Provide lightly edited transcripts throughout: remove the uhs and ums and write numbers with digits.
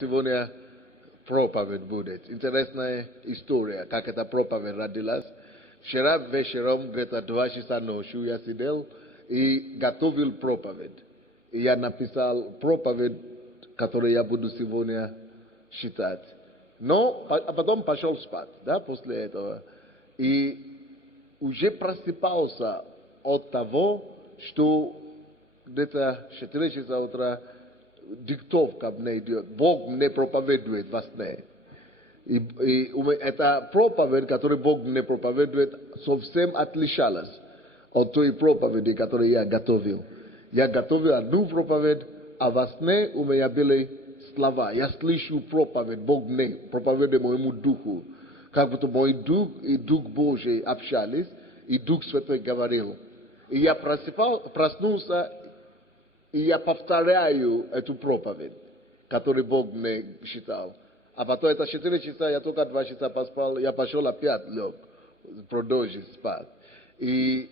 Сегодня проповедь будет. Интересная история, как эта проповедь родилась. Вчера вечером, где-то 2 часа ночи, я сидел и готовил проповедь. И я написал проповедь, которую я буду сегодня читать. А потом пошел спать, да, после этого. И уже просыпался от того, что где-то 4 часа утра диктовка мне идет. Бог мне проповедует во сне. Эта проповедь, которую Бог мне проповедует, совсем отличалась от той проповеди, которую я готовил. Я готовил одну проповедь, а во сне у меня были слова. Я слышу проповедь, Бог мне проповедует моему духу. Как будто мой дух и Дух Божий общались, и Дух Святой говорил. И я проснулся, и я повторяю эту проповедь, которую Бог мне считал. А потом это 4 часа, я только 2 часа поспал, я пошел опять лег, продолжить спать. И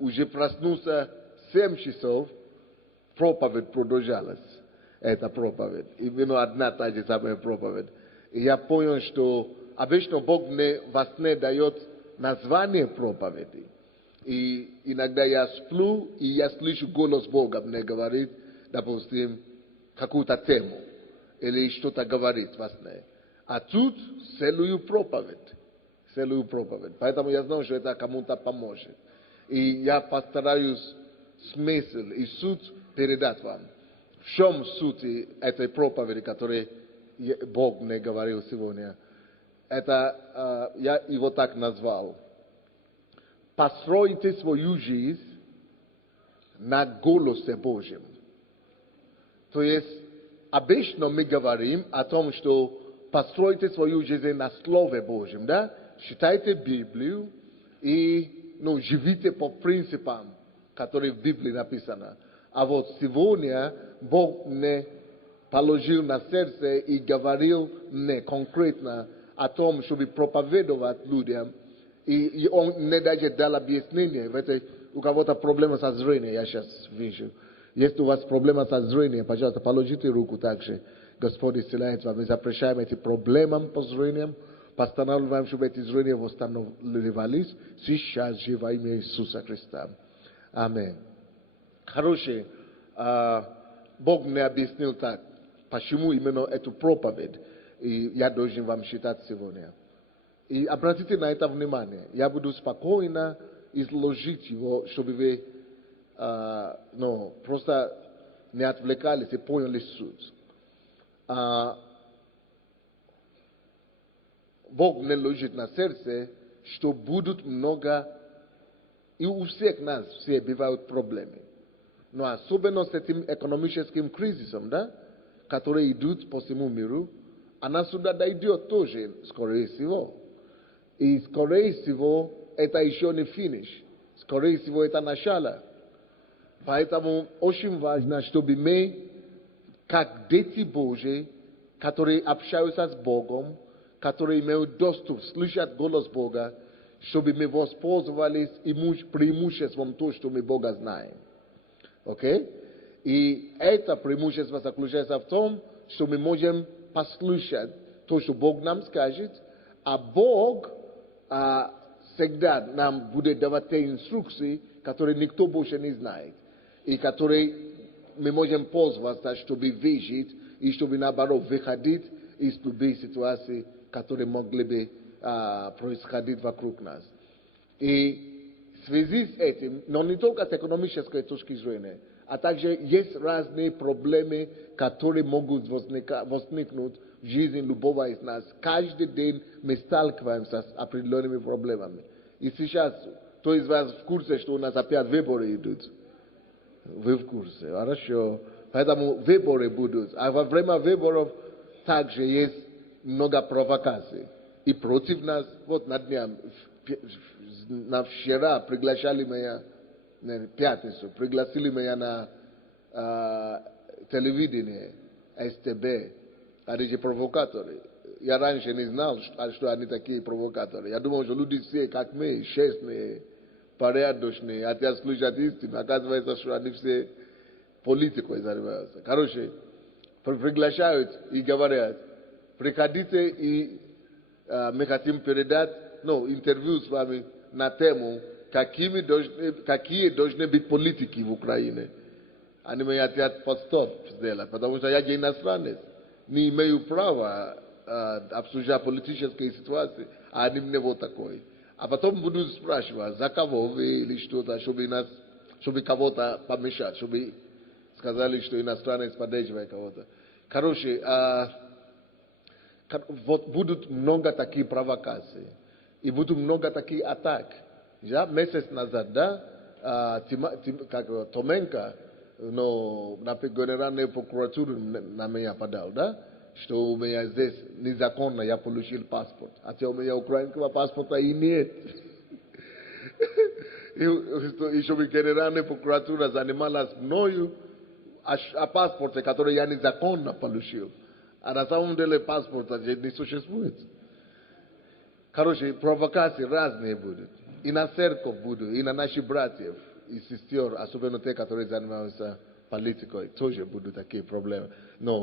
уже проснулся 7 часов, проповедь продолжалась. Эта проповедь. Именно одна та же самая проповедь. И я понял, что обычно Бог мне во сне дает название проповеди. И иногда я сплю, и я слышу голос Бога мне говорит, допустим, какую-то тему. Или что-то говорит во сне. А тут целую проповедь. Целую проповедь. Поэтому я знаю, что это кому-то поможет. И я постараюсь смысл и суть передать вам. В чем суть этой проповеди, которую Бог мне говорил сегодня? Это я его так назвал. Постройте свою жизнь на голосе Божьем. То есть, обычно мы говорим о том, что постройте свою жизнь на Слове Божьем, да? Читайте Библию и живите по принципам, которые в Библии написаны. А вот сегодня Бог мне положил на сердце и говорил мне конкретно о том, чтобы проповедовать людям. И он мне даже дал объяснение. У кого-то проблемы со зрением, я сейчас вижу. Если у вас проблема со зрением, пожалуйста, положите руку также. Господь исцеляет вас. Мы запрещаем эти проблемы по зрениям. Постанавливаем, чтобы эти зрения восстанавливались. Сейчас же во имя Иисуса Христа. Аминь. Хороший. Бог мне объяснил так, почему именно эту проповедь и я должен вам читать сегодня. И обратите на это внимание. Я буду спокойно изложить его, чтобы вы просто не отвлекались и поняли суть. Бог мне ложит на сердце, что будут много, и у всех нас все бывают проблемы. Но особенно с этим экономическим кризисом, да, который идут по всему миру, она сюда дойдет тоже, скорее всего. И, скорее всего, это еще не финиш. Скорее всего, это начало. Поэтому очень важно, чтобы мы, как дети Божьи, которые общаются с Богом, которые имеют доступ, слышат голос Бога, чтобы мы воспользовались преимуществом того, что мы Бога знаем. Окей? И это преимущество заключается в том, что мы можем послушать то, что Бог нам скажет, а Бог всегда нам будет давать те инструкции, которые никто больше не знает, и которые мы можем пользоваться, чтобы выжить, и чтобы наоборот выходить из любых ситуаций, которые могли бы происходить вокруг нас. И в связи с этим, но не только с экономической точки зрения, а также есть разные проблемы, которые могут возникнуть в жизни любого из нас. Каждый день мы сталкиваемся с определенными проблемами. И сейчас, кто из вас в курсе, что у нас опять выборы идут? Вы в курсе, хорошо. Поэтому выборы будут. А во время выборов также есть много провокаций. И против нас, вот на днях, вчера приглашали меня, пятницу, пригласили меня на телевидение, СТБ, эти провокаторы. Я раньше не знал, что они такие провокаторы. Я думал, что люди все, как мы, честные, порядочные, хотят слушать истину. Оказывается, что они все политикой занимаются. Короче, приглашают и говорят, приходите и мы хотим передать интервью с вами на тему, какие должны быть политики в Украине. Они мне хотят подстоп сделать, потому что я иностранец, не имею права обсуждать политические ситуации, а они мне вот такой. А потом будут спрашивать, за кого вы или что-то, чтобы кого-то помешать, чтобы сказали, что иностранец поддерживает кого-то. Короче, вот будут много таких провокаций, и будут много таких атак. Я месяц назад, да, Томенко, на генеральную прокуратуру на меня подал, да, что у меня здесь незаконно я получил паспорт. Хотя у меня украинского паспорта и нет. И чтобы генеральная прокуратура занималась мною о паспорте, который я незаконно получил. А на самом деле паспорта не существует. Короче, провокации разные будут. И на церковь будут, и на наших братьев и сестер, особенно те, которые занимаются политикой, тоже будут такие проблемы,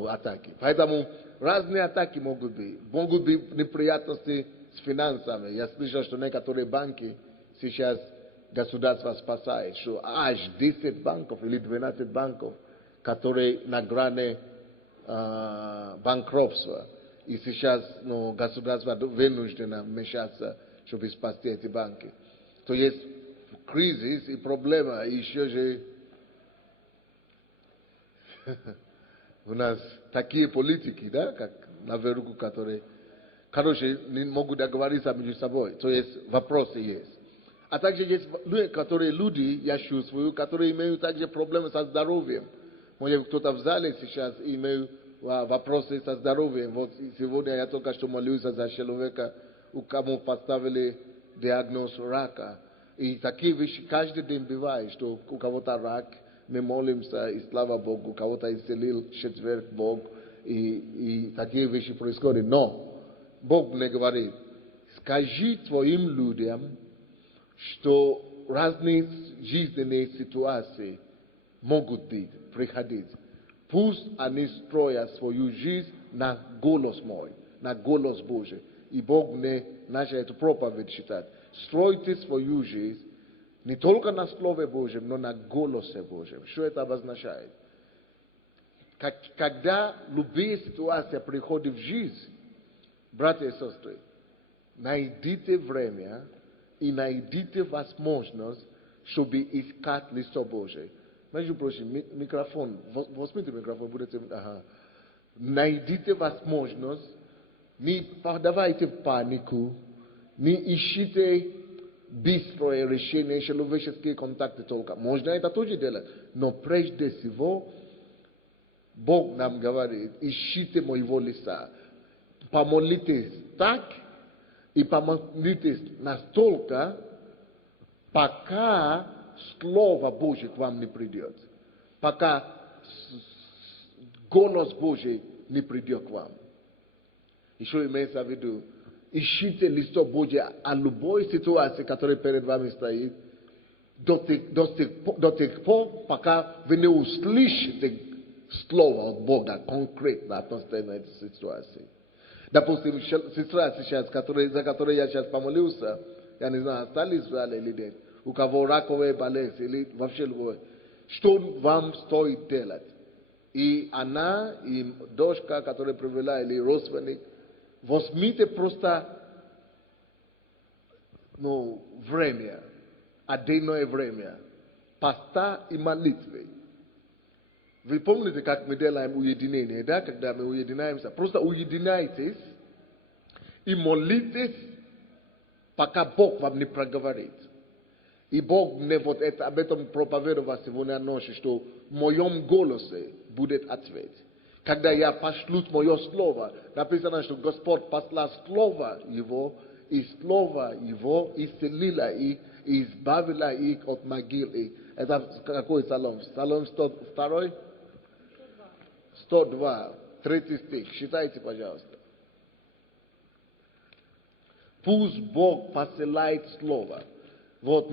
атаки. Поэтому разные атаки могут быть. Могут быть неприятности с финансами. Я слышал, что некоторые банки сейчас государство спасает, что аж 10 банков или 12 банков, которые на грани банкротства. И сейчас государство вынуждено вмешаться, чтобы спасти эти банки. То есть кризис и проблема, и еще же у нас такие политики, да, как наверху, которые, короче, не могут договориться между собой. То есть вопросы есть. А также есть люди, я чувствую, которые имеют также проблемы со здоровьем. Может, кто-то в зале сейчас имеет вопросы со здоровьем. Вот сегодня я только что молился за человека, у кому поставили диагноз рака. И такие вещи каждый день бывает, что у кого-то рак, мы молимся, и слава Богу, у кого-то исцелил четверг Бог, и такие вещи происходят. Но Бог мне говорит, скажи твоим людям, что разные жизненные ситуации могут быть, приходить. Пусть они строят свою жизнь на голос мой, на голос Божий. И Бог мне начал эту проповедь читать. Стройте свою жизнь не только на Слове Божьем, но на голосе Божьем. Что это обозначает? Когда любая ситуация приходит в жизнь, братья и сестры, найдите время и найдите возможность, чтобы искать лицо Божие. Между прочим, микрофон, возьмите микрофон, будете... Ага. Найдите возможность, не подавайте панику, не ищите быстрое решение, человеческие контакты только. Можно это тоже делать, но прежде всего Бог нам говорит, ищите моего лица. Помолитесь так и помолитесь настолько, пока Слово Божье к вам не придет. Пока голос Божий не придет к вам. Еще имеется в виду, ищите лицо Божье о любой ситуации, которая перед вами стоит, до тех пор, пока вы не услышите слово от Бога конкретно относительно этой ситуации. Допустим, сестра сейчас, за которой я сейчас помолился, я не знаю, остались в зале или нет, у кого раковая болезнь или вообще любое, что вам стоит делать? И она, и дочка, которая привела, или родственник, возьмите просто время, отдельное время, поста и молитвы. Вы помните, как мы делаем уединение, да, когда мы уединяемся? Просто уединяйтесь и молитесь, пока Бог вам не проговорит. И Бог мне вот об этом проповедовал сегодня ночью, что в моем голосе будет ответ. Когда я пошлю мое слово, написано, что Господь послал слово Его, и слово Его исцелило их, и избавило их от могилы. Это какой псалом? Псалом 102? 102, 3 стих. Читайте, пожалуйста. Пусть Бог посылает слово. Вот,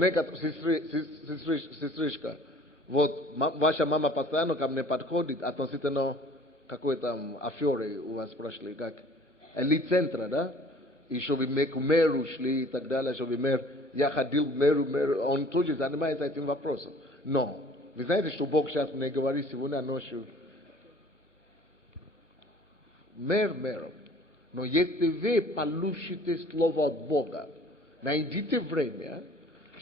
сестричка, вот ваша мама постоянно ко мне подходит относительно какой там аферы у вас прошли, как элит-центра, да? И чтобы мы к мэру шли и так далее, чтобы мэр, я ходил к мэру, он тоже занимается этим вопросом. Но, вы знаете, что Бог сейчас мне говорит сегодня ночью? Мэром. Но если вы получите слово от Бога, найдите время,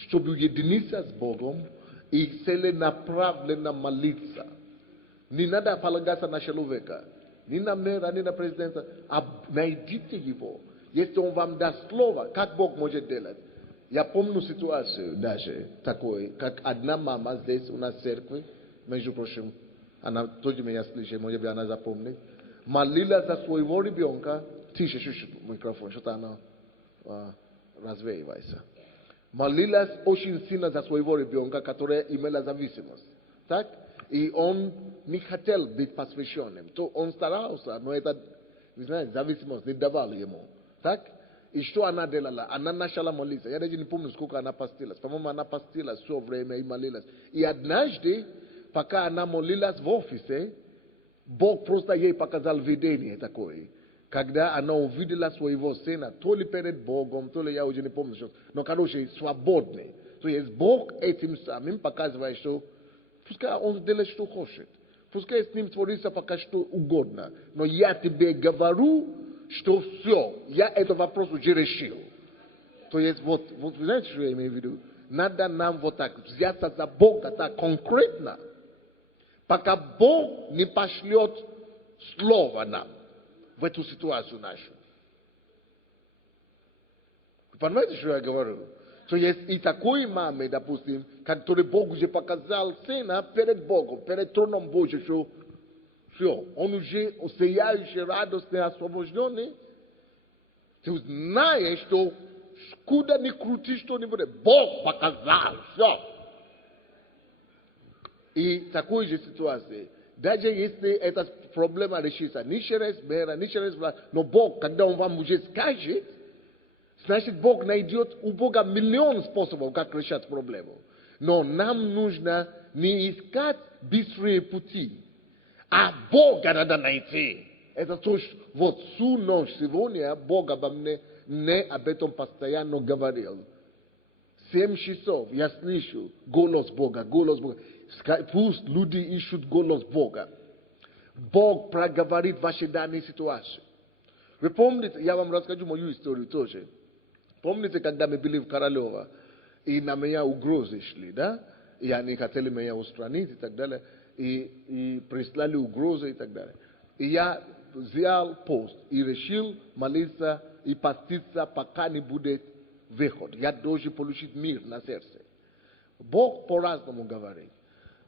чтобы уединиться с Богом и целенаправленно молиться. Не надо полагаться на человека, ни на мэра, ни на президента, а найдите его. Если он вам даст слово, как Бог может делать? Я помню ситуацию даже такой, как одна мама здесь у нас в церкви, между прочим, она тоже меня слышит, может быть, она запомнит, молилась за своего ребенка, тише, микрофон, что-то она развеивается. Молилась очень сильно за своего ребенка, который имел зависимость. Так? И он не хотел быть посвященным. То он старался, но это, вы знаете, зависимость не давал ему. Так? И что она делала? Она начала молиться. Я даже не помню, сколько она постилась. По-моему, она постилась все время и молилась. И однажды, пока она молилась в офисе, Бог просто ей показал видение такое. Когда она увидела своего сына, то ли перед Богом, то ли я уже не помню, но, короче, свободный. То есть Бог этим самым показывает, что пускай он делает, что хочет. Пускай с ним творится пока что угодно. Но я тебе говорю, что все, я этот вопрос уже решил. То есть, вот вы знаете, что я имею в виду? Надо нам вот так взяться за Бога так конкретно, пока Бог не пошлет слово нам в эту ситуацию нашу. Вы понимаете, что я говорю? То есть и такой маме, допустим, который Бог уже показал сына перед Богом, перед троном Божьим, что все, он уже сияющий, радостный, освобожденный. Ты знаешь, что куда ни крути что-нибудь, Бог показал, все. И такой же ситуации. Даже если эта проблема решится, не через мэра, не через власть, но Бог, когда Он вам уже скажет, значит, Бог найдет у Бога миллион способов, как решать проблему. Но нам нужно не искать быстрые пути, а Бога надо найти. Это то, что вот всю ночь сегодня Бог обо мне об этом постоянно говорил. 7 часов я слышу голос Бога, голос Бога. Пусть люди ищут голос Бога. Бог проговорит ваши данные ситуации. Вы помните, я вам расскажу мою историю тоже. Помните, когда мы были в Королево, и на меня угрозы шли, да? И они хотели меня устранить и так далее. И прислали угрозы и так далее. И я взял пост и решил молиться и поститься, пока не будет выход. Я должен получить мир на сердце. Бог по-разному говорит.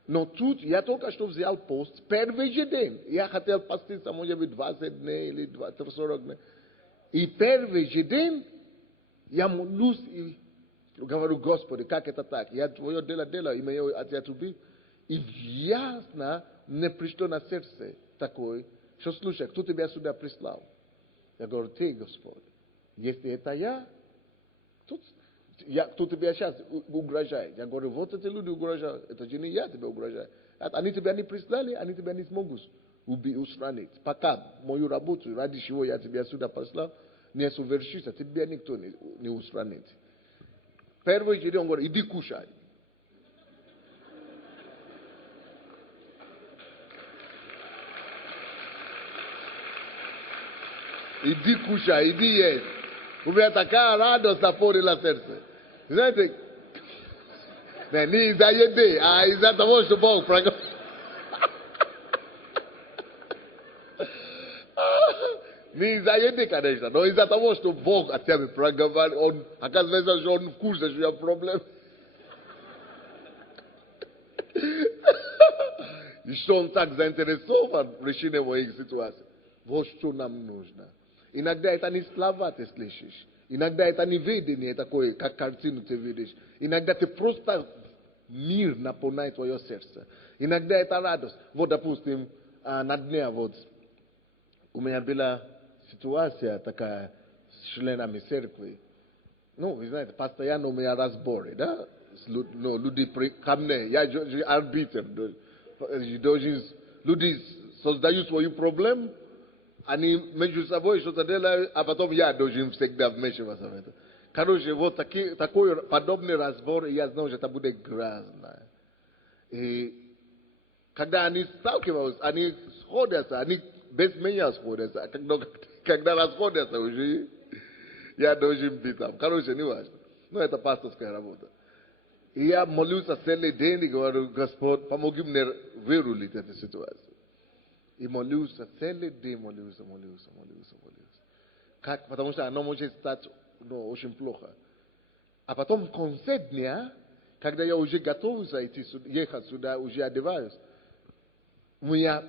Но тут я только что взял пост, первый же день. Я хотел поститься, может быть, 20 дней или 40 дней. И первый же день я молюсь и говорю: Господи, как это так? Я твое дело, имею отец убить. И ясно мне пришло на сердце такое, что слушай, кто тебя сюда прислал? Я говорю: ты, Господь. Если это я, кто тебя сейчас угрожает? Я говорю: вот эти люди угрожают. Это же не я тебя угрожаю. Они тебя не прислали, они тебя не смогут устранить. Пока мою работу, ради чего я тебя сюда послал, не совершится, тебя никто не устранит. Первый день он говорит: иди кушай. Иди кушай, иди есть. У меня такая радость наполнила сердце. Знаете, не из-за еды, а из-за того, что Бог проговорил. Не из-за еды, конечно, но из-за того, что Бог от тебя проговорил. Он, оказывается, что он в курсе, что я проблем. И что он так заинтересован в решении моих ситуаций. Вот что нам нужно. Иногда это не слова ты слышишь. Иногда это не видение такое, как картину ты видишь. Иногда ты просто мир наполняет твое сердце. Иногда это радость. Вот, допустим, на дне вот у меня была ситуация такая с членами церкви. Ну, вы знаете, постоянно у меня разборы, да? Люди ко мне, я арбитр. Люди создают свою проблему, они между собой что-то делают, а потом я должен всегда вмешиваться в это. Короче, вот такой подобный разбор, я знаю, что это будет грязно. И когда они сталкиваются, они сходятся, они без меня сходятся. А когда расходятся уже, я должен быть там. Короче, не важно. Но это пасторская работа. И я молюсь целый день и говорю: Господь, помоги мне вырулить эту ситуацию. И молюсь целый день, молюсь. Как? Потому что оно может стать очень плохо. А потом в конце дня, когда я уже готов ехать сюда, уже одеваюсь, у меня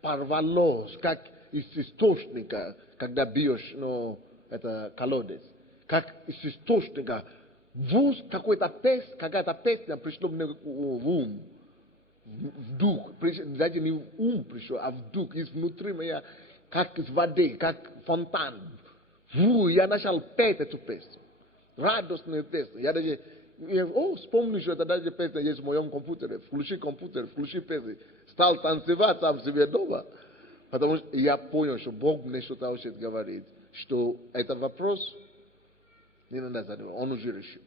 порвалось, как из источника, когда бьешь, это колодец. Как из источника. Какая-то песня пришла мне в ум. В дух. Даже не в ум пришел, а в дух. Изнутри меня, как из воды, как фонтан. Я начал петь эту песню. Радостную песню. Я даже вспомню, что это даже песня есть в моем компьютере. Включи компьютер, включи песню. Стал танцевать сам себе дома. Потому что я понял, что Бог мне что-то хочет говорить. Что этот вопрос не надо задавать. Он уже решил.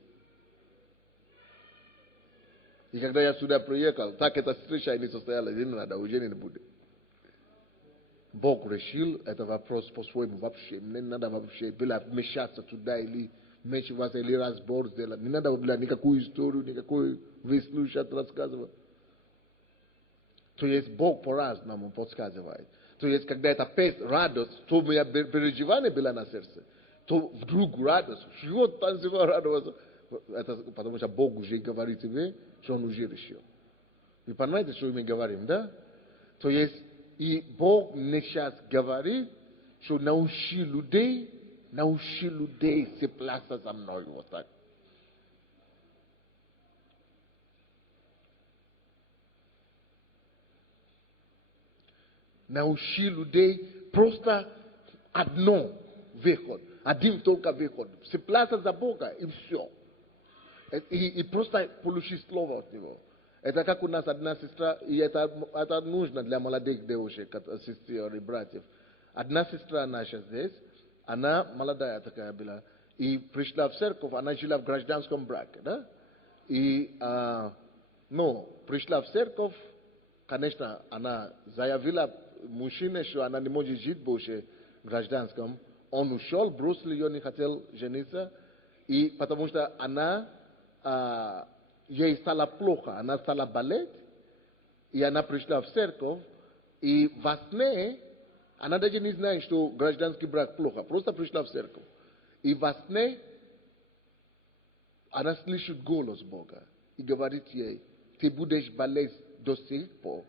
И когда я сюда приехал, так эта встреча не состоялась, не надо, уже не будет. Бог решил этот вопрос по-своему вообще. Не надо вообще было вмешаться туда или вмешиваться, или разбор сделать. Не надо было никакую историю, никакой выслушать, рассказывать. То есть Бог по-разному подсказывает. То есть, когда это песня, радость, то у меня переживание было на сердце, то вдруг радость, чего танцевал, радоваться. Это потому что Бог уже говорит тебе, что Он уже решил. Вы понимаете, что мы говорим, да? То есть, и Бог мне сейчас говорит, что научи людей цепляться за мной вот так. Научи людей просто один только выход. Цепляться за Бога, и все. И просто получить слово от Него. Это как у нас одна сестра, и это нужно для молодых девушек, сестер и братьев. Одна сестра наша здесь, она молодая такая была, и пришла в церковь, она жила в гражданском браке, да? И, пришла в церковь, конечно, она заявила мужчине, что она не может жить больше в гражданском. Он ушел, бросил ее, не хотел жениться, и потому что ей стало плохо, она стала болеть, и она пришла в церковь, и во сне, она даже не знает, что гражданский брак плохо, просто пришла в церковь. И во сне она слышит голос Бога и говорит ей: ты будешь болеть до сих пор,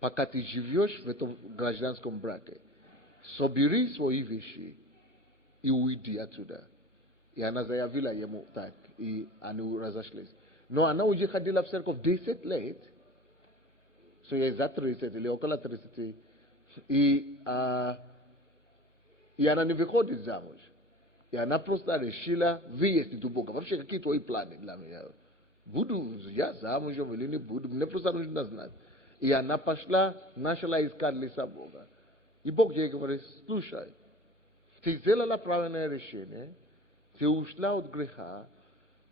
пока ты живешь в этом гражданском браке. Собери свои вещи и уйди отсюда. И она заявила ему так, и они разошлись. Но она уже ходила в церковь 10 лет, so ей за 30 или около 30, и она не выходит замуж. И она просто решила выяснить у Бога. Вообще, какие твои планы для меня? Буду я замужем или не буду? Мне просто нужно знать. И она пошла, начала искать лица Бога. И Бог ей говорит: слушай, ты сделала правильное решение, ты ушла от греха,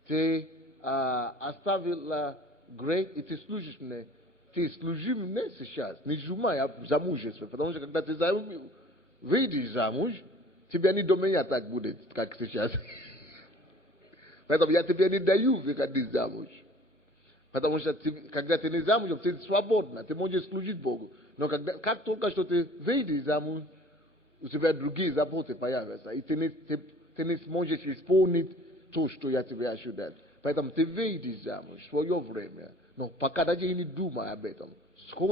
ты оставила грех, и ты служишь мне. Ты служи мне сейчас, не думай о замужестве, потому что когда ты выйдешь замуж, тебя не до меня так будет, как сейчас. Поэтому я тебе не даю выходить замуж. Потому что когда ты не замужем, ты свободна, ты можешь служить Богу. Но как только что ты выйдешь замуж, у тебя другие заботы появятся, и ты не сможешь исполнить то, что я тебе ожидаю. Поэтому ты выйдешь замуж в свое время, но пока даже не думай об этом.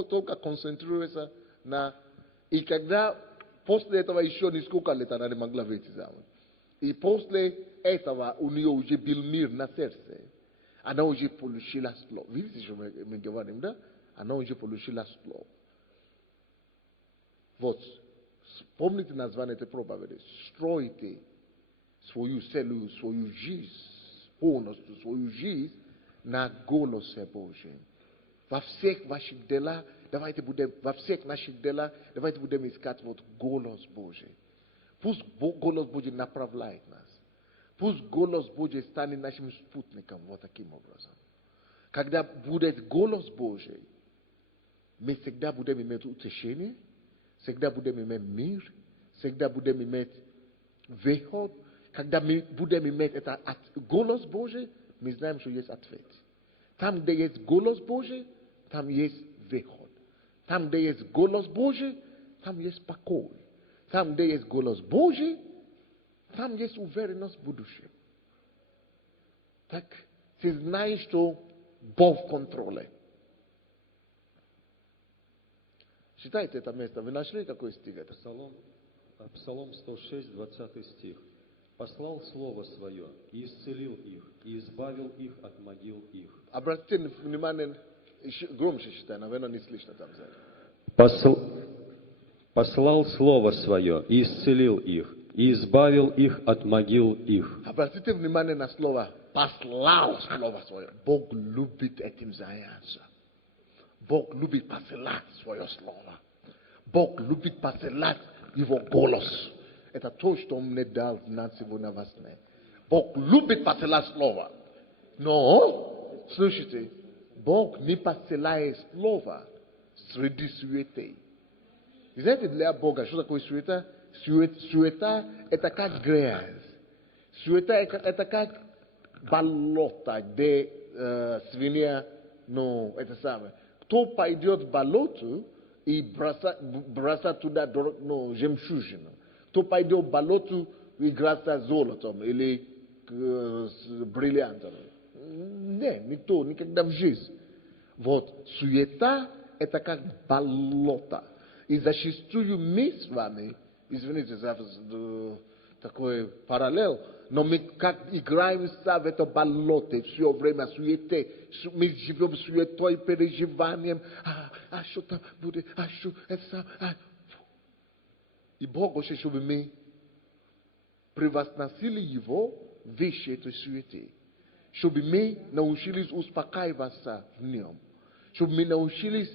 Только концентрируйся на... И когда после этого еще несколько лет она не могла выйти замуж. И после этого у нее уже был мир на сердце. Она уже получила слово. Видите, что мы говорим, да? Она уже получила слово. Вот, помните название этой проповеди? Стройте свою целую, свою жизнь, полностью свою жизнь на голосе Божьем. Во всех ваших делах давайте будем во всех наших делах, давайте будем искать вот голос Божий. Пусть голос Божий направляет нас. Пусть голос Божий станет нашим спутником вот таким образом. Когда будет голос Божий, мы всегда будем иметь утешение, всегда будем иметь мир, всегда будем иметь выход. Когда мы будем иметь это голос Божий, мы знаем, что есть ответ. Там, где есть голос Божий, там есть выход. Там, где есть голос Божий, там есть покой. Там, где есть голос Божий, там есть уверенность в будущем. Так, ты знаешь, что Бог в контроле. Читайте это место. Вы нашли какой стих это? Псалом 106, 20 стих. «Послал Слово Свое, и исцелил их, и избавил их от могил их». Обратите внимание, громче читай, наверное, не слышно там сзади. «Послал Слово Свое, и исцелил их, и избавил их от могил их». Обратите внимание на слово «послал Слово Свое». Бог любит этим заняться. Бог любит посылать свое слово. Бог любит посылать его голос. Это то, что он мне дал знать сегодня во сне. Бог любит посылать слово. Но, слушайте, Бог не посылает слово среди суеты. И знаете, для Бога, что такое суета? Суета – это как грязь. Суета – это как болото, где свинья, ну, это самое. Кто пойдет в болото и бросать туда жемчужину? Кто пойдет в болото и бросать золотом или бриллиантом? Нет, не то, никогда в жизни. Вот, суета – это как болото. И зачастую мы с вами, извините за такой параллел, но мы как играемся в это болото все время суете. Мы живем суетой, переживанием. Что там будет, что это. И Бог хочет, чтобы мы превозносили Его выше этой суеты. Чтобы мы научились успокаиваться в Нем. Чтобы мы научились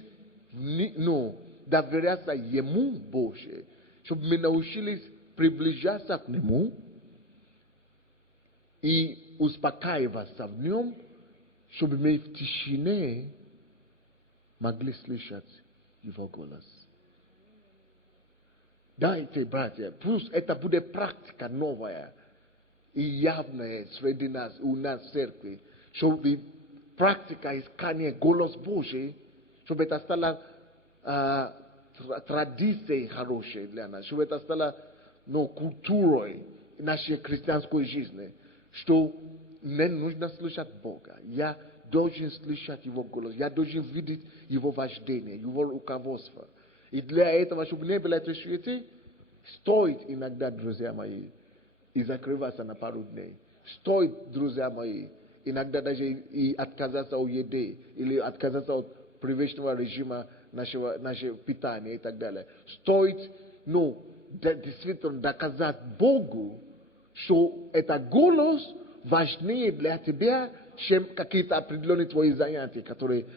доверяться Ему Боже. Чтобы мы научились приближаться к Нему и успокаиваться в Нем, чтобы мы в тишине могли слышать Его голос. Дайте, братья, пусть это будет практика новая и явная среди нас, у нас в церкви, чтобы практика искания голос Божий, чтобы это стало традицией хорошей для нас, чтобы это стало культурой нашей христианской жизни, что мне нужно слышать Бога. Я должен слышать Его голос, я должен видеть Его вождение, Его руководство. И для этого, чтобы не было этой суеты, стоит иногда, друзья мои, и закрываться на пару дней. Стоит, друзья мои, иногда даже и отказаться от еды, или отказаться от привычного режима нашего питания и так далее. Стоит, действительно доказать Богу, что это голос важнее для тебя, чем какие-то определенные твои занятия, которые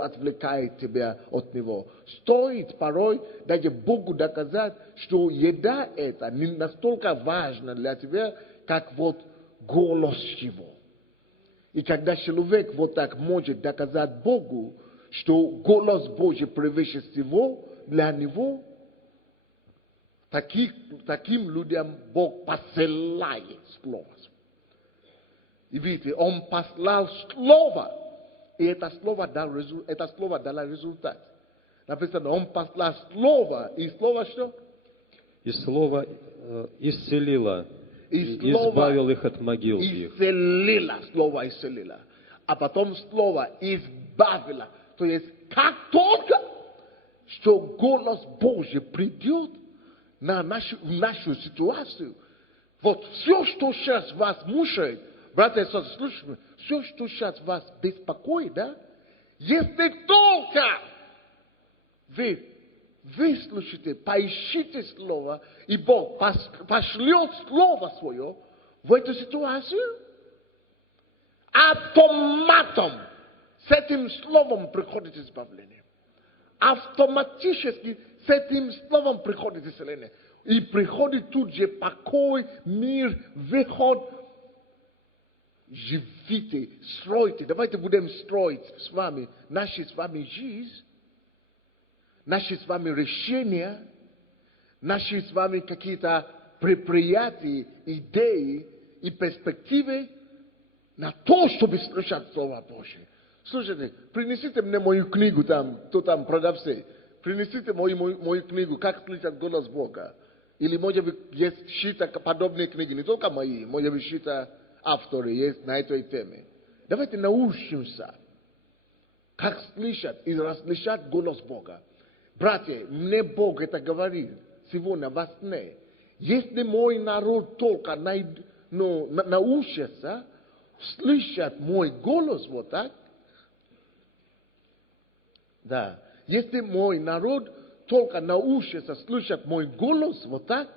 отвлекают тебя от него. Стоит порой даже Богу доказать, что еда это не настолько важна для тебя, как вот голос его. И когда человек вот так может доказать Богу, что голос Божий превыше всего для него, таким людям Бог посылает слово. И видите, Он послал слово, и это слово дало результат. Написано, Он послал слово, и слово что? И слово исцелило, и избавил их от могил их. Слово исцелило. А потом слово избавило. То есть, как только, что голос Божий придет в нашу ситуацию, вот все, что сейчас вас мучает, братья и сестры, слушайте, все, что сейчас вас беспокоит, да? Если только вы выслушайте, поищите слово, и Бог пошлет слово свое в эту ситуацию, автоматом с этим словом приходит избавление. автоматически с этим словом приходит исцеление. И приходит тут же покой, мир, выход. Живите, стройте. Давайте будем строить с вами наши с вами жизнь, наши с вами решения, наши с вами какие-то предприятия, идеи и перспективы на то, чтобы слушать Слово Божье. Слушайте, принесите мне мою книгу там, кто там продавцы. Принесите мою книгу «Как слышать голос Бога». Или, может быть, есть чьи-то подобные книги, не только мои, может быть, чьи-то авторы есть на этой теме. Давайте научимся, как слышать и расслышать голос Бога. Братья, мне Бог это говорит сегодня во сне. Если мой народ только научится слышать мой голос вот так, да, если мой народ только научится слышать мой голос вот так,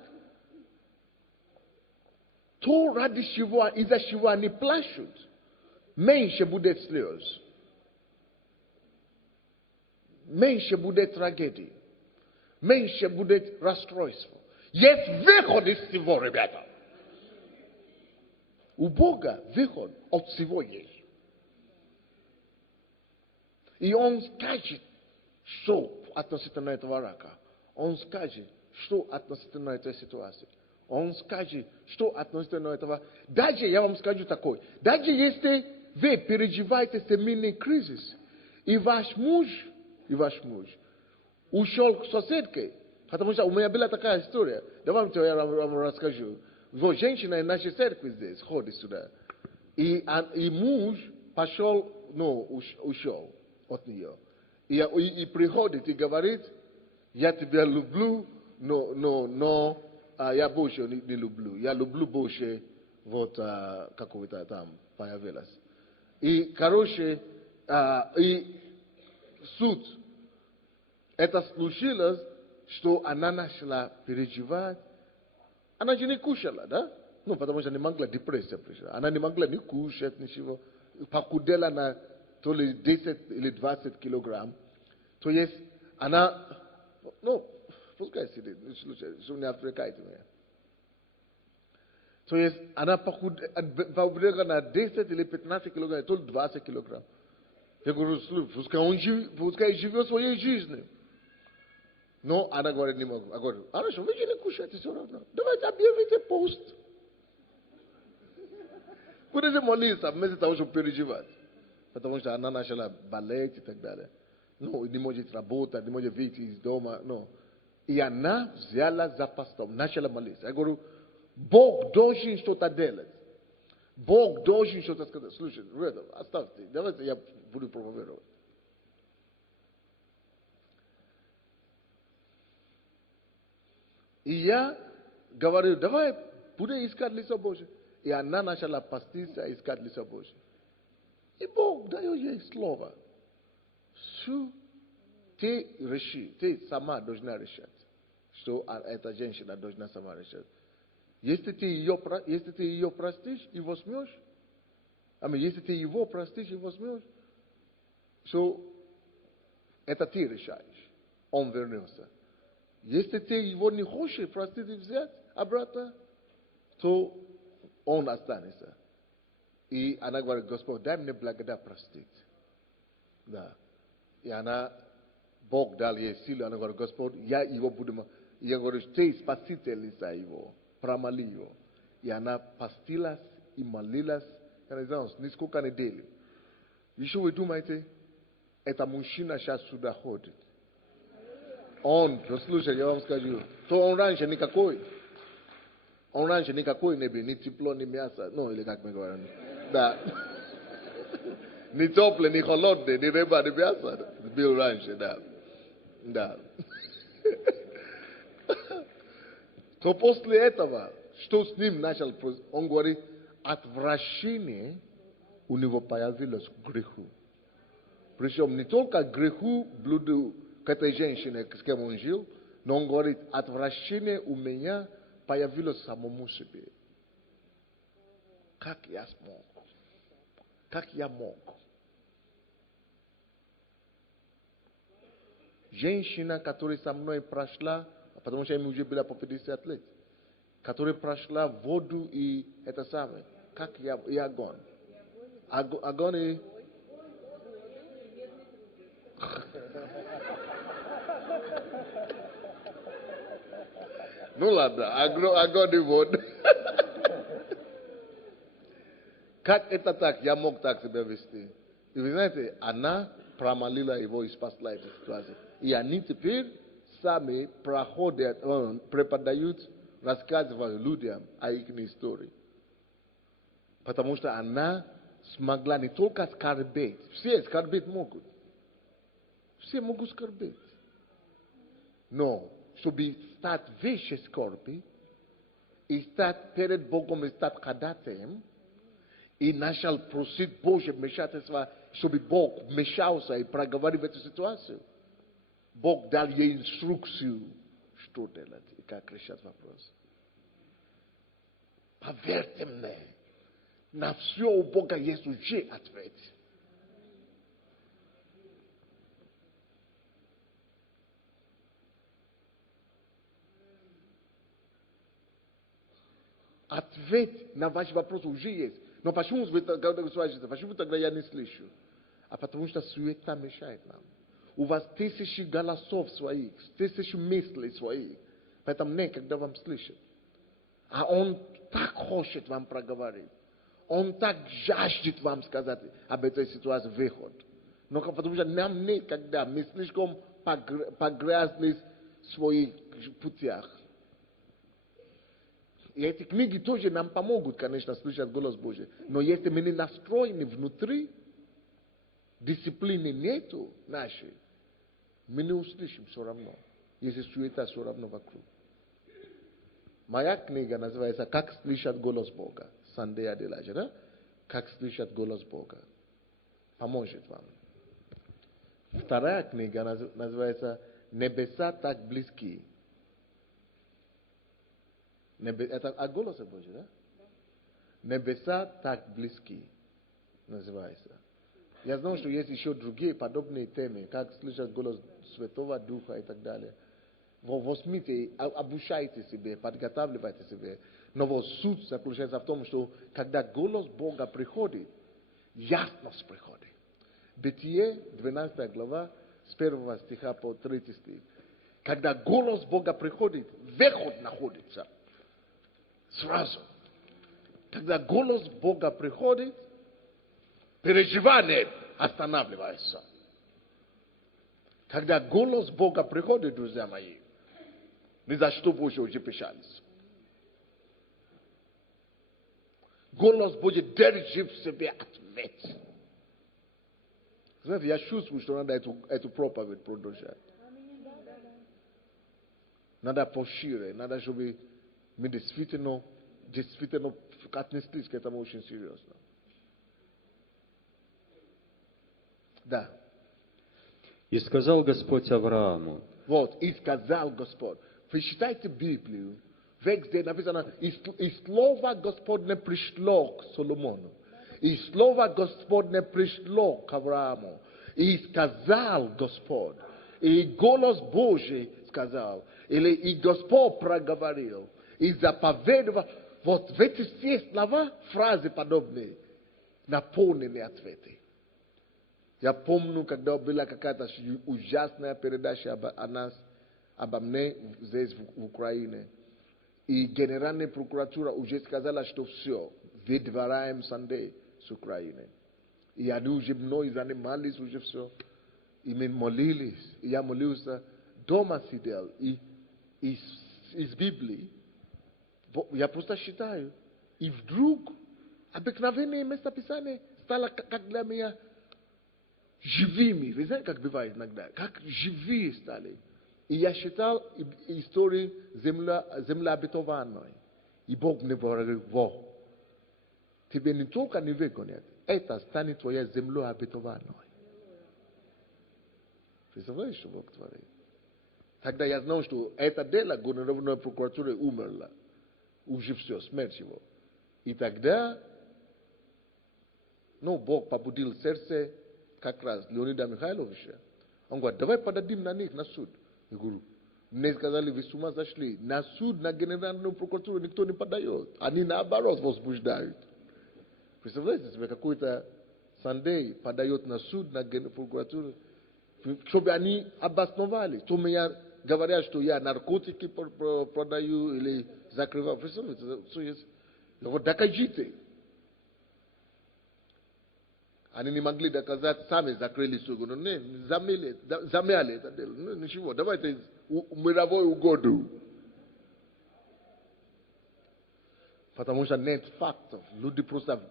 то ради чего, из-за чего они плачут, меньше будет слез, меньше будет трагедии, меньше будет расстройства. Есть выход из всего, ребята. У Бога выход от всего есть. И Он скажет, что относительно этого рака. Он скажет, что относительно этой ситуации. Он скажет, что относительно этого. Даже я вам скажу такое. Даже если вы переживаете семейный кризис, и ваш муж ушел к соседке, потому что у меня была такая история. Давайте я вам расскажу. Вот женщина из нашей церкви здесь ходит сюда. И муж пошел, ушел от нее. И приходит и говорит, я тебя люблю, но я больше не люблю. Я люблю больше вот какого-то там появилось. И, короче, и суд. Это случилось, что она начала переживать. Она же не кушала, да? Ну, потому что не могла депрессия пришла. Она не могла не кушать, ничего. Похудела на то ли 10 или 20 килограмм. То есть она, пускай сидит, что не отвлекайте меня. То есть она похудела на 10 или 15 килограмм, то ли 20 килограмм. Я говорю, пускай живет своей жизнью. Но она говорит, не могу. Я говорю, хорошо, вы же не кушаете все равно. Давайте объявите пост. Будете молиться вместо того, чтобы переживать. Потому что она начала болеть и так далее. Не может работать, не может выйти из дома. И она взяла за постом, начала молиться. Я говорю, Бог должен что-то делать. Бог должен что-то сказать. Слушай, Реда, оставьте, давайте я буду проповедовать. И я говорю, давай будем искать лицо Божие. И она начала поститься, искать лицо Божие. И Бог дает ей слово. Что ты реши, ты сама должна решать, что эта женщина должна сама решать. Если ты ее простишь и возьмешь, если ты его простишь и возьмешь, что это ты решаешь. Он вернется. Если ты его не хочешь простить и взять обратно, то он останется. И она говорит, Господь, дай мне благодать простить. Да. И Бог дал ей силу, она говорит, Господь, я его буду... Я говорю, ты спаситель за его, промоли его. И она постилась и молилась, я не знаю, нисколько недель. Еще вы думаете, это мужчина сейчас сюда ходит. Он, послушай, я вам скажу, то он раньше никакой. Он раньше никакой не был, ни тепло, ни мясо. Или как мы говорим. Да. Ни теплый, ни холодный, ни рыба, ни мясо. Был раньше, да. Да. То после этого, что с ним начал, он говорит, отвращение у него появилось к греху. Причем не только к греху, блуду к этой женщине, с кем он жил, но он говорит, отвращение у меня появилось самому себе. Как я смог? Как я мог? Женщина, которая со мной прошла, потому что ему уже было по 50 лет, которая прошла воду и это самое, как и огонь. Огонь и... Ну ладно, огонь и воду. Как это так? Я мог так себя вести. И вы знаете, она промолила его и спасла эту ситуацию. И они теперь сами проходят, преподают, рассказывают людям о их истории. Потому что она смогла не только скорбеть. Все скорбеть могут. Все могут скорбеть. Но, чтобы стать выше скорби, и стать перед Богом, и стать ходатаем, и начал просить Божье вмешательство, чтобы Бог вмешался и проговорил в эту ситуацию. Бог дал ей инструкцию, что делать и как решать вопрос. Поверьте мне, на все у Бога есть уже ответ. Ответ на ваш вопрос уже есть. Но почему вы тогда спрашиваете, почему тогда я не слышу? А потому что суета мешает нам. У вас тысячи голосов своих, тысячи мыслей своих. Поэтому некогда вам слышать. А Он так хочет вам проговорить. Он так жаждет вам сказать об этой ситуации выход. Но потому что нам некогда, мы слишком погрязли в своих путях. И эти книги тоже нам помогут, конечно, слышать голос Божий. Но если мы не настроены внутри, дисциплины нету нашей, мы не услышим все равно. Если суета все равно вокруг. Моя книга называется «Как слышать голос Бога». Сандея Делажа, да? «Как слышать голос Бога». Поможет вам. Вторая книга называется «Небеса так близки». Это от голоса Божьего, да? Небеса так близки, называется. Я знаю, что есть еще другие подобные темы, как слышать голос Святого Духа и так далее. Возьмите, обучайте себе, подготавливайте себе. Но вот суть заключается в том, что когда голос Бога приходит, ясность приходит. Бытие, 12 глава, с 1 стиха по 3 стих. Когда голос Бога приходит, выход находится. Сразу. Когда голос Бога приходит, переживание останавливается. Когда голос Бога приходит, друзья мои, ни за что больше уже печались. Голос Божий держит в себе ответ. Знаете, я чувствую, что надо эту проповедь продолжать. Надо пошире, надо, чтобы мы действительно отнеслись к этому очень серьезно. Да. И сказал Господь Аврааму. Вот, и сказал Господь. Вы читайте Библию, везде написано, и слово Господне пришло к Соломону. И слово Господне пришло к Аврааму. И сказал Господь. И голос Божий сказал. Или и Господь проговорил. И заповедовал. Вот в эти все слова, фразы подобные, наполнены ответы. Я помню, когда была какая-то ужасная передача о нас, обо мне здесь в Украине. И Генеральная прокуратура уже сказала, что все, выдворяем Сандей с Украины. И они уже мной занимались уже все. И мы молились. И я молился, дома сидел. И из Библии, я просто считаю. И вдруг обыкновенные местописания стало как для меня живыми. Вы знаете, как бывает иногда? Как живые стали. И я читал истории земли обетованной. И Бог мне говорил, тебе не только не выгонят, это станет твоей землей обетованной. Представляешь, что Бог творит? Тогда я знал, что это дело губернаторной прокуратуры умерло. Уже все, смерть его. И тогда, Бог побудил сердце как раз Леонида Михайловича. Он говорит, давай подадим на них на суд. Я говорю, мне сказали, вы с ума зашли. На суд, на генеральную прокуратуру никто не подает. Они наоборот возбуждают. Представляете себе, какой-то Сандей подает на суд, на прокуратуру, чтобы они обосновали. То меня говорят, что я наркотики продаю или закрываю. Представляете, что есть? Я говорю, докажите. Они не могли доказать, сами закрыли суд. Ну, не, замяли это дело. Ну, ничего, давайте мировую угоду. Потому что нет фактов. Люди просто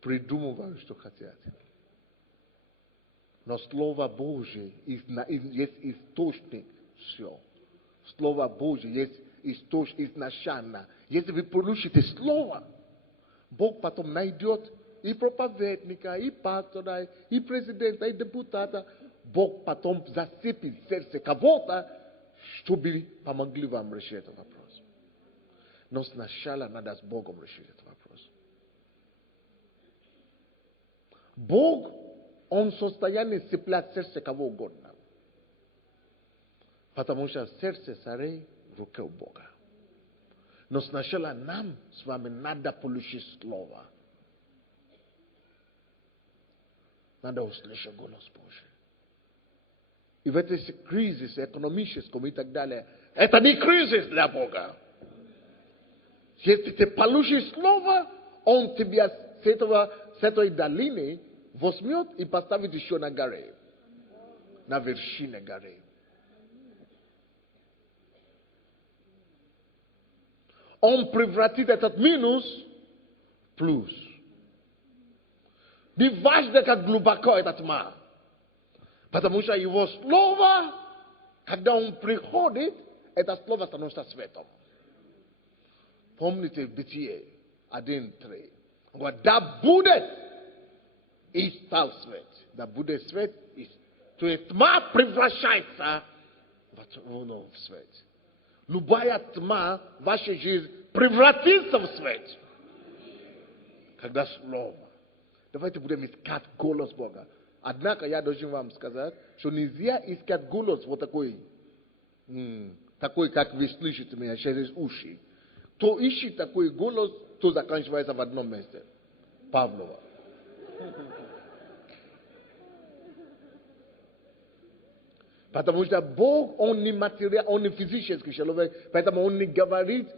придумывают, что хотят. Но Слово Божье есть источник все. Слово Божье есть источник изначально. Если вы получите Слово, Бог потом найдет и проповедника, и пастора, и президента, и депутата. Бог потом засыпет сердце кого-то, чтобы помогли вам решить этот вопрос. Но сначала надо с Богом решить этот вопрос. Бог, Он в состоянии цеплять сердце кого угодно. Потому что сердце царей в руке у Бога. Но сначала нам с вами надо получить Слово. Надо услышать голос Божий. И в этой кризисе экономическом и так далее, это не кризис для Бога. Если ты получишь Слово, Он тебя с этой долины возьмет и поставит еще на горе. На вершине горы. Он превратит этот минус в плюс. Не важно, как глубоко эта тьма. Потому что его слово, когда он приходит, это слово становится светом. Помните в Бытие 1:3. Он говорит, да будет, и стал свет. Да будет свет, и... То есть тьма превращается в свет. Любая тьма в вашей жизни превратится в свет. Когда слово. Давайте будем искать голос Бога. Однако я должен вам сказать, что нельзя искать голос вот такой, как вы слышите меня через уши. Кто ищет такой голос, то заканчивается в одном месте. Павлова. Потому что Бог, Он не материал, Он не физический человек, поэтому Он не говорит,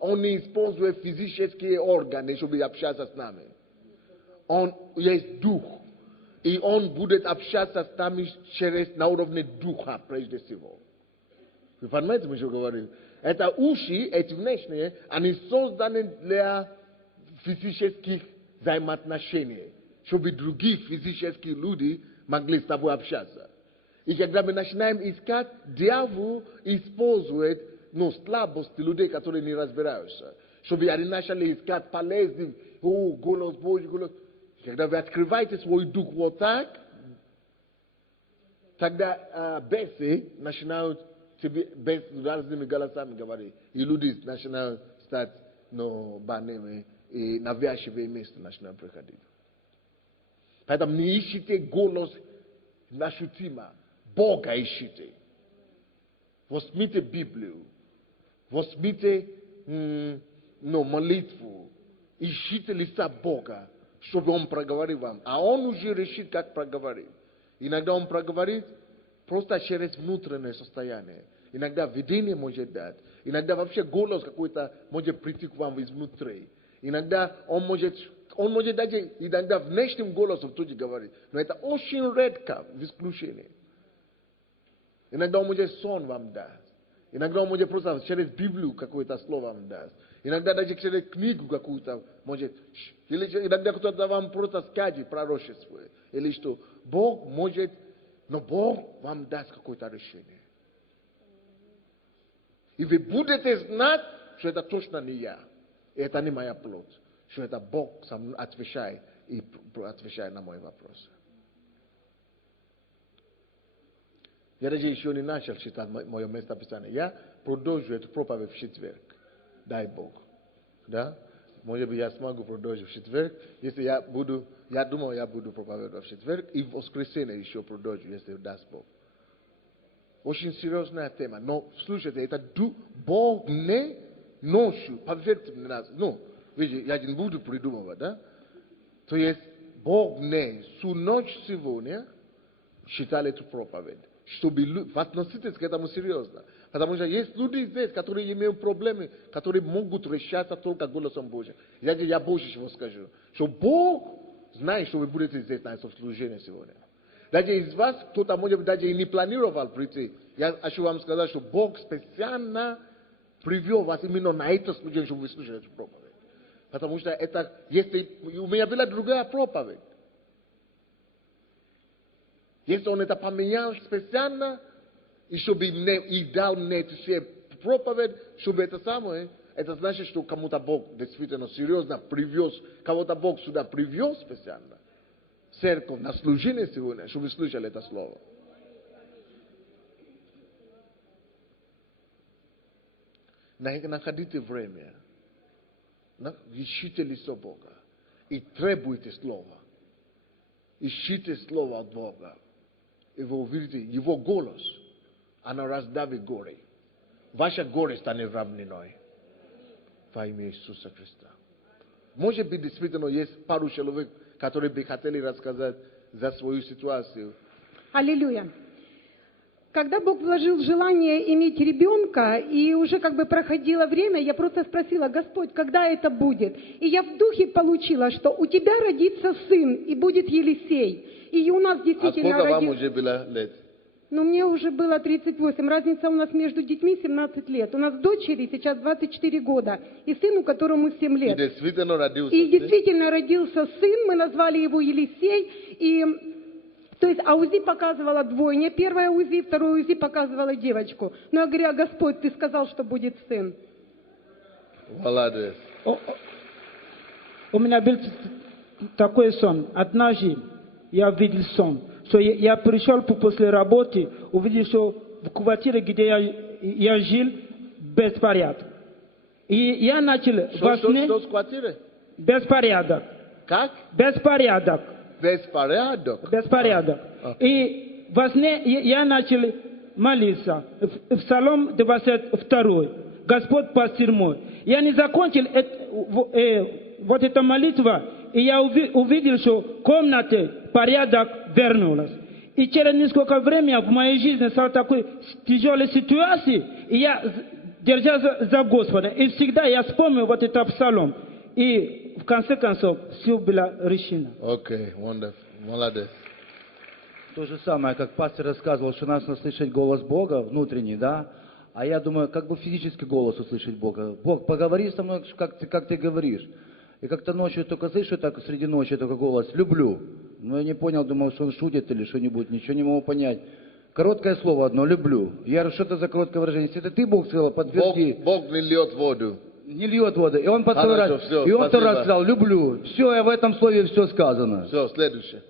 Он не использует физические органы, чтобы общаться с нами. Он есть Дух. И Он будет общаться с нами на уровне Духа, прежде всего. Вы понимаете, что я говорю? Это уши, эти внешние, они созданы для физических взаимоотношений, чтобы другие физические люди могли с тобой общаться. И когда мы начинаем искать, дьявол использует слабости людей, которые не разбираются. Чтобы они начали искать полезный, голос Божий, голос. Когда вы открываете свой дух вот так, тогда бесы начинают без разными голосами говорить. И люди начинают стать больными, и навязчивые места начинают приходить. Поэтому не ищите голос ощутимо. Бога ищите. Возьмите Библию. Возьмите молитву. Ищите лица Бога, чтобы Он проговорил вам. А Он уже решит, как проговорить. Иногда Он проговорит просто через внутреннее состояние. Иногда видение может дать. Иногда вообще голос какой-то может прийти к вам изнутри. Иногда Он может даже иногда внешним голосом тоже говорить. Но это очень редко, в исключение. Иногда Он может сон вам даст. Иногда Он может просто через Библию какое-то слово вам даст. Иногда даже через книгу какую-то может. Или иногда кто-то вам просто скажет пророчество. Или что. Бог может, но Бог вам даст какое-то решение. И вы будете знать, что это точно не я. И это не моя плоть. Что это Бог сам отвечает и отвечает на мои вопросы. Я даже еще не начал читать мое местописание. Я продолжу эту проповедь в четверг. Дай Бог. Да? Может быть, я смогу продолжить в четверг. Если я думал, я буду проповедовать в четверг. И в воскресенье еще продолжу, если даст Бог. Очень серьезная тема. Но, слушайте, это Бог не ночью, поверьте мне, видите, я не буду придумывать, да? То есть, Бог не всю ночь сегодня читал эту проповедь. Чтобы относитесь к этому серьезно. Потому что есть люди здесь, которые имеют проблемы, которые могут решаться только голосом Божьим. Я больше чего скажу. Что Бог знает, что вы будете здесь на этом служении сегодня. Даже из вас кто-то, может быть, даже и не планировал прийти. Я хочу вам сказать, что Бог специально привел вас именно на это служение, чтобы вы слушали эту проповедь. Потому что это, если у меня была другая проповедь. Если он это поменял специально, и чтобы и дал мне эту проповедь, чтобы это самое, это значит, что кому-то Бог действительно серьезно привез, кого-то Бог сюда привез специально. Церковь на служение сегодня, чтобы вы слышали это слово. Находите время, ищите лицо Бога и требуйте слова. Ищите слово от Бога. И вы увидите Его голос. Оно раздавит горы. Ваша горе станет равниной. Во имя Иисуса Христа. Может быть, действительно, есть пару человек, которые бы хотели рассказать за свою ситуацию. Аллилуйя. Когда Бог вложил желание иметь ребенка, и уже как бы проходило время, я просто спросила: Господь, когда это будет? И я в духе получила, что у тебя родится сын, и будет Елисей. И у нас действительно сколько вам уже было лет? Ну, мне уже было 38. Разница у нас между детьми 17 лет. У нас дочери сейчас 24 года. И сыну, которому 7 лет. И действительно родился И действительно родился сын. Мы назвали его Елисей. И, то есть, а УЗИ показывала двойня. Первая УЗИ, вторую УЗИ показывала девочку. Но я говорю: Господь, ты сказал, что будет сын. Молодец. У меня был такой сон. Однажды я видел сон. Что я пришел после работы, увидел, что в квартире, где я жил, беспорядок. И я начал во сне... Что с квартирой? Беспорядок. Как? Беспорядок. Беспорядок. Беспорядок. И во сне я начал молиться. В Псалом 22. Господь пастырь мой. Я не закончил вот эта молитва, и я увидел, что в комнате порядок вернулась. И через несколько времени в моей жизни стала такой тяжелой ситуации, и я держался за Господа. И всегда я вспомнил вот этот псалом. И в конце концов все было решено. Окей, wonderful. Молодец. То же самое, как пастор рассказывал, что надо слышать голос Бога внутренний, да? А я думаю, как бы физический голос услышать Бога. Бог, поговори со мной, как ты говоришь. И как-то ночью только слышу, так среди ночи только голос «люблю». Но я не понял, думал, что он шутит или что-нибудь, ничего не могу понять. Короткое слово одно «люблю». Я говорю, что это за короткое выражение? Если это ты, Бог сказал, подтверди. Бог не льет воду. Не льет воду. И он второй раз, второй раз сказал «люблю». Все, в этом слове все сказано. Все, следующее.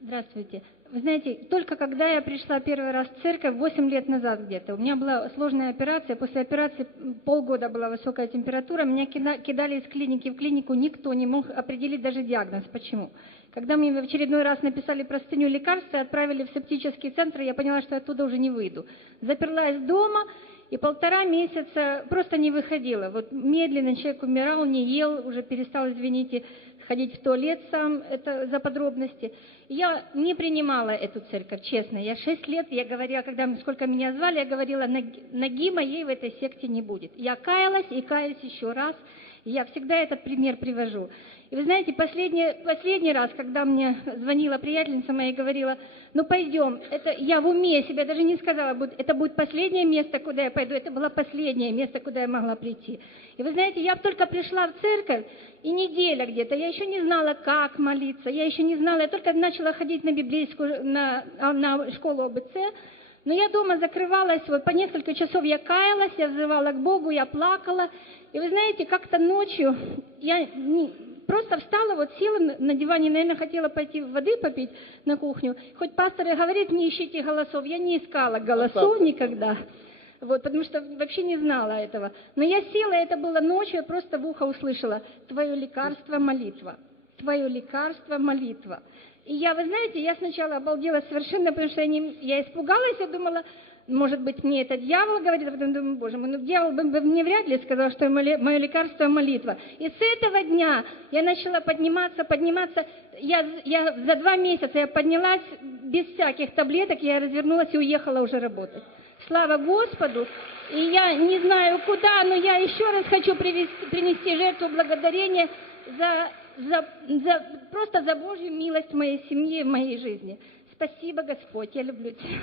Здравствуйте. Вы знаете, только когда я пришла первый раз в церковь, 8 лет назад где-то, у меня была сложная операция, после операции полгода была высокая температура, меня кидали из клиники в клинику, никто не мог определить даже диагноз. Почему? Когда мне в очередной раз написали простыню лекарства и отправили в септический центр, я поняла, что я оттуда уже не выйду. Заперлась дома и 1,5 месяца просто не выходила. Вот медленно человек умирал, не ел, уже перестал, извините, ходить в туалет сам, это за подробности. Я не принимала эту церковь, честно. Я 6 лет, я говорила, сколько меня звали, я говорила, ноги моей в этой секте не будет. Я каялась и каюсь еще раз. Я всегда этот пример привожу. И вы знаете, последний раз, когда мне звонила приятельница моя и говорила: ну пойдем, это я в уме себя даже не сказала, это будет последнее место, куда я пойду, это было последнее место, куда я могла прийти. И вы знаете, я только пришла в церковь, и неделя где-то, я еще не знала, как молиться, я еще не знала, я только начала ходить на библейскую, на школу ОБЦ, но я дома закрывалась, вот по несколько часов я каялась, я взывала к Богу, я плакала. И вы знаете, как-то ночью я просто встала, вот села на диване, наверное, хотела пойти воды попить на кухню. Хоть пастор и говорит, не ищите голосов, я не искала голосов никогда. Вот, потому что вообще не знала этого. Но я села, это было ночью, я просто в ухо услышала: твое лекарство – молитва. Твое лекарство – молитва. И я, вы знаете, я сначала обалдела совершенно, потому что я испугалась, я думала, может быть, мне это дьявол говорит, а потом думаю, боже мой, ну дьявол бы мне вряд ли сказал, что мое лекарство – молитва. И с этого дня я начала подниматься. Я за 2 месяца я поднялась без всяких таблеток, я развернулась и уехала уже работать. Слава Господу! И я не знаю куда, но я еще раз хочу принести жертву благодарения просто за Божью милость в моей семье, в моей жизни. Спасибо, Господь, я люблю Тебя.